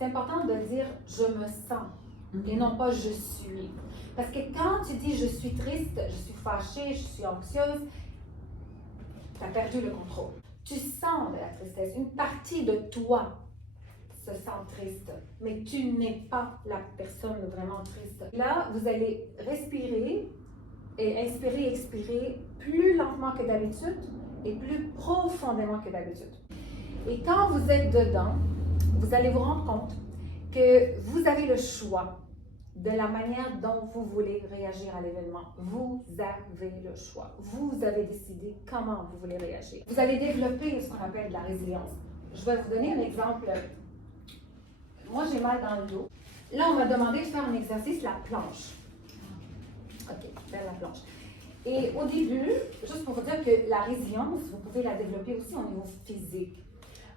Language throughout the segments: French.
c'est important de dire « je me sens » et non pas « je suis ». Parce que quand tu dis « je suis triste, je suis fâchée, je suis anxieuse », tu as perdu le contrôle. Tu sens de la tristesse. Une partie de toi se sent triste, mais tu n'es pas la personne vraiment triste. Là, vous allez respirer et inspirer, expirer plus lentement que d'habitude et plus profondément que d'habitude. Et quand vous êtes dedans, vous allez vous rendre compte que vous avez le choix de la manière dont vous voulez réagir à l'événement. Vous avez le choix. Vous avez décidé comment vous voulez réagir. Vous allez développer ce qu'on appelle de la résilience. Je vais vous donner un exemple. Moi, j'ai mal dans le dos. Là, on m'a demandé de faire un exercice, la planche. OK, faire la planche. Et au début, juste pour vous dire que la résilience, vous pouvez la développer aussi au niveau physique.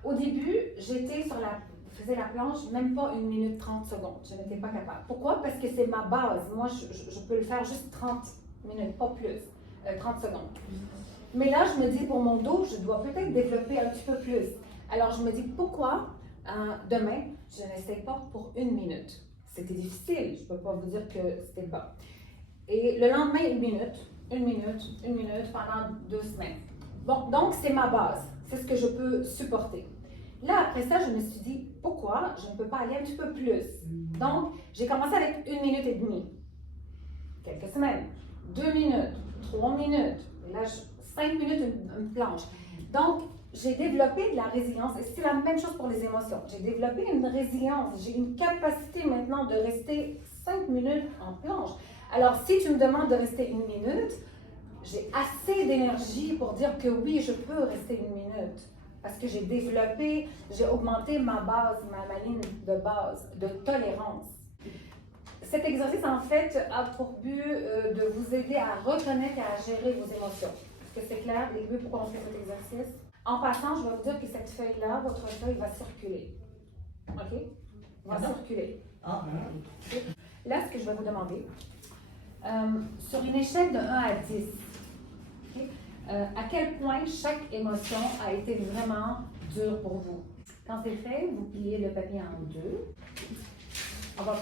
Au début, j'étais sur la faisais la planche, même pas 1 minute 30 secondes. Je n'étais pas capable. Pourquoi? Parce que c'est ma base. Moi, je peux le faire juste 30 minutes, pas plus. 30 secondes. Mais là, je me dis, pour mon dos, je dois peut-être développer un petit peu plus. Alors, je me dis, pourquoi demain, je n'essaie pas pour 1 minute? C'était difficile. Je ne peux pas vous dire que c'était bas. Et le lendemain, 1 minute, 1 minute, 1 minute pendant 2 semaines. Bon, donc, c'est ma base. C'est ce que je peux supporter. Là, après ça, je me suis dit, pourquoi je ne peux pas aller un petit peu plus? Donc, j'ai commencé avec 1 minute et demie. Quelques semaines. 2 minutes, 3 minutes. Et là, 5 minutes, une planche. Donc, j'ai développé de la résilience. Et c'est la même chose pour les émotions. J'ai développé une résilience. J'ai une capacité maintenant de rester 5 minutes en planche. Alors, si tu me demandes de rester 1 minute, j'ai assez d'énergie pour dire que oui, je peux rester 1 minute. Parce que j'ai développé, j'ai augmenté ma base, ma ligne de base, de tolérance. Cet exercice, en fait, a pour but de vous aider à reconnaître et à gérer vos émotions. Est-ce que c'est clair, les buts, pourquoi on fait cet exercice? En passant, je vais vous dire que cette feuille-là, votre feuille va circuler. OK? Va circuler. Là, ce que je vais vous demander, sur une échelle de 1 à 10, okay, à quel point chaque émotion a été vraiment dure pour vous? Quand c'est fait, vous pliez le papier en 2. On va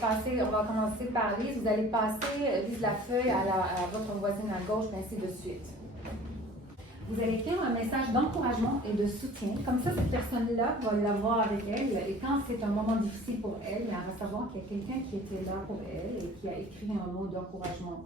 commencer par Lise. Vous allez passer, Lise, la feuille à votre voisine à gauche, ainsi de suite. Vous allez écrire un message d'encouragement et de soutien. Comme ça, cette personne-là va l'avoir avec elle. Et quand c'est un moment difficile pour elle, elle va savoir qu'il y a quelqu'un qui était là pour elle et qui a écrit un mot d'encouragement.